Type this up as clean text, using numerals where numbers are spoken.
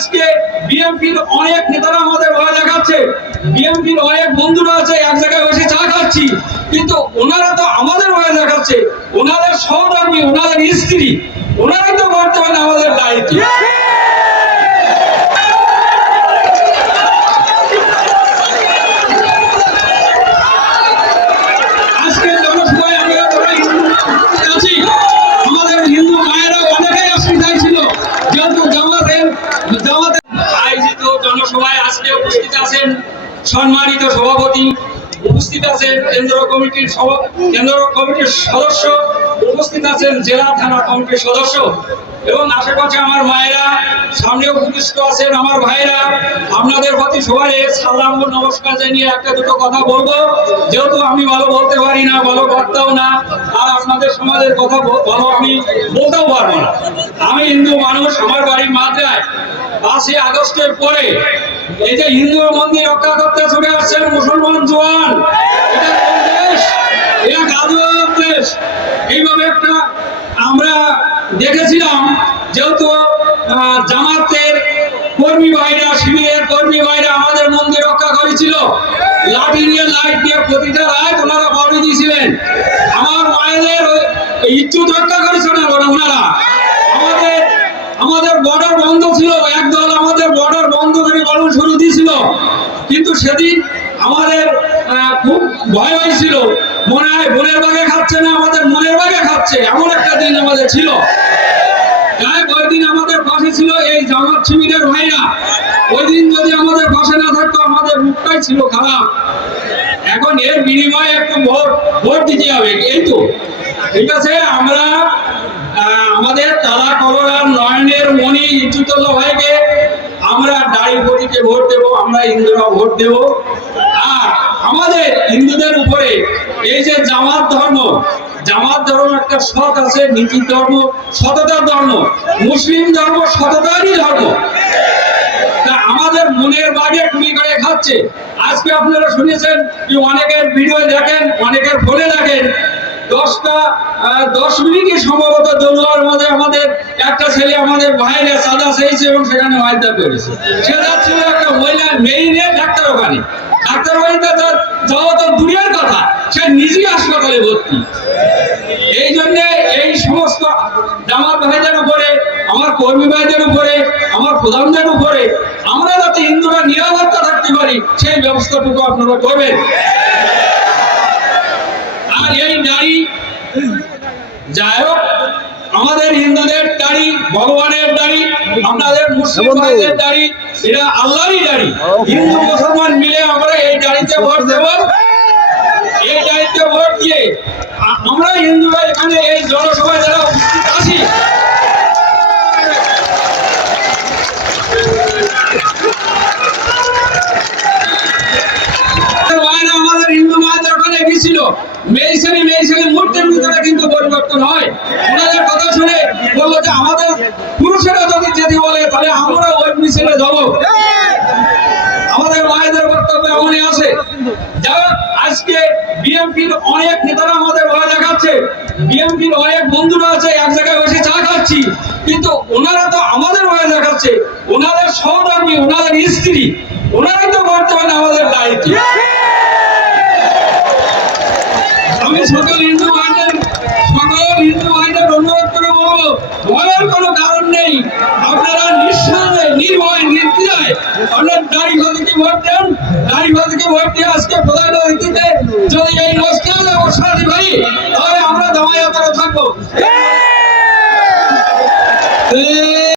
আজকে বিএনপির অনেক নেতারা আমাদের ভয় দেখাচ্ছে, বিএনপির অনেক বন্ধুরা আছে এক জায়গায় বসে চা খাচ্ছি, কিন্তু ওনারা তো আমাদের ভয় দেখাচ্ছে, ওনাদের সহধর্মী, ওনাদের স্ত্রী, ওনারাই তো বর্তমানে আমাদের দায়িত্ব। সম্মানিত সভাপতি উপস্থিত আছেন, কেন্দ্র কমিটির সদস্য উপস্থিত আছেন, জেলা থানা কমিটির সদস্য এবং আশেপাশে আমার মায়েরা, সামনেও উপস্থিত আছেন আমার ভাইরা। আপনাদের প্রতি সবাই সালাম ও নমস্কার জানিয়ে একটা দুটো কথা বলবো, যেহেতু আমি ভালো বলতে পারি না, ভালো বক্তাও না, আর আপনাদের সমাজের কথা ভালো আমি বলতেও পারবো না। আমি হিন্দু মানুষ, আমার বাড়ি মাদ্রায়। 5ই আগস্টের পরে এই যে হিন্দু মন্দির রক্ষা করতে ছুটে আসছেন মুসলমান জওয়ান, এটা কোন দেশ? এটা গাজোয়ার দেশ। এইভাবে একটা আমরা দেখেছিলাম, যেহেতু জামাতের কর্মী ভাইরা, শিবিরের কর্মী ভাইরা আমাদের মন্দির রক্ষা করেছিল, লাঠি নিয়ে লাইট দিয়ে প্রতিটা রাত ওনারা বাড়ি দিয়েছিলেন। আমার মায়েদের ইজ্জত রক্ষা করেছেন ওনারা। আমাদের বর্ডার বন্ধ ছিল, একদল আমাদের বর্ডার বন্ধ করে গঠন শুরু দিয়েছিল, কিন্তু সেদিন আমাদের খুব ভয় হয়েছিল, মনে হয় বোনের বাগে খাচ্ছে না, আমাদের মনের বাগে খাচ্ছে, এমন একটা দিন আমাদের ছিল। যাই ওই দিন আমাদের পাশে ছিল এই জামাত শিবিরের ভাইরা। ওই দিন যদি আমাদের পাশে না থাকতো, আমাদের মুখটাই ছিল খারাপ। এখন এর বিনিময়ে একটু ভোট দিতে হবে, এই তো ঠিক আছে। আমরা আমাদের তারা করোনার নয়নের মণি ইজ্জতুল্লাহ ভাইকে আমরা দাড়ি প্রতীকে ভোট দেব, আমরা হিন্দুরা ভোট দেব। আর আমাদের হিন্দুদের উপরে এই যে জামাত ধর্ম একটা সৎ আছে, নীতির ধর্ম, সততার ধর্ম। মুসলিম ধর্ম সততারই ধর্ম। তা আমাদের মনের বাগে গুলি করে খাচ্ছে। আজকে আপনারা শুনেছেন যে অনেকের ভিডিও দেখেন, অনেকের ফোনে দেখেন, 10 মিনিটই সম্ভবত দৌড়ার মধ্যে আমাদের একটা ছেলে আমাদের বাইরে সাদা চেয়েছে এবং সেখানে মাইদা করেছে। সে যাচ্ছিল একটা মহিলা মেইনে ডাক্তার ওখানে, ডাক্তার বাড়িতে যাওয়া তো দূরের কথা, সে নিজেই হাসপাতালে ভর্তি। এই জন্য এই সমস্ত জামাত ভাইদের উপরে, আমার কর্মী ভাইদের উপরে, আমার প্রধানদের উপরে আমরা যাতে হিন্দুরা নিরাপত্তা থাকতে পারি সেই ব্যবস্থাটুকু আপনারা করবেন। আর এই দাড়ি, যাই হোক, আমাদের হিন্দুদের দাড়ি ভগবানের দাড়ি, আপনাদের মুসলিম ভাইদের দাড়ি, এটা আল্লাহরই দাড়ি। হিন্দু মুসলমান মিলে আমরা এই দাড়িতে ভোট দেব। এই দাড়িতে ভোট দিয়ে আমরা হিন্দুরা এখানে এই জনসভায় যারা উপস্থিত আছি, আমাদের হিন্দু মায়েদের ওখানে গেছিল, মেয়ে মূর্তির ভিতরে কিন্তু পরিবর্তন হয়। ওনাদের কথা শুনে বললো যে আমাদের পুরুষেরা যদি যেতে বলে তাহলে আমরা ওই মিছিলে যাব। আমাদের মায়েদের বক্তব্য এমনই আছে। যারা আজকে বিএনপির অনেক নেতারা আমাদের ভয় দেখাচ্ছে, বিএনপির অনেক বন্ধুরা আছে এক জায়গায় বসে চা খাচ্ছি, কিন্তু ওনারা তো আমাদের ভয় দেখাচ্ছে, ওনাদের সহধর্মী, ওনাদের স্ত্রী, ওনারাই তো বর্তমানে আমাদের দায়িত্ব। আমি সকল হিন্দু ভাইদের অনুরোধ করে বলবো, ভয়ের কোনো কারণ নেই। আপনারা নিঃসন্দেহে, নির্ভয়, নির্দ্বিধায় আপনার দাড়ি ভাতিকে ভোট দেন। দাড়ি ভাতিকে ভোট দিয়ে আজকে প্রধান অতিথিতে যদি এই নস্কাল অবসাদী ভাই, তাহলে আমরা জামায়াতে থাকবো।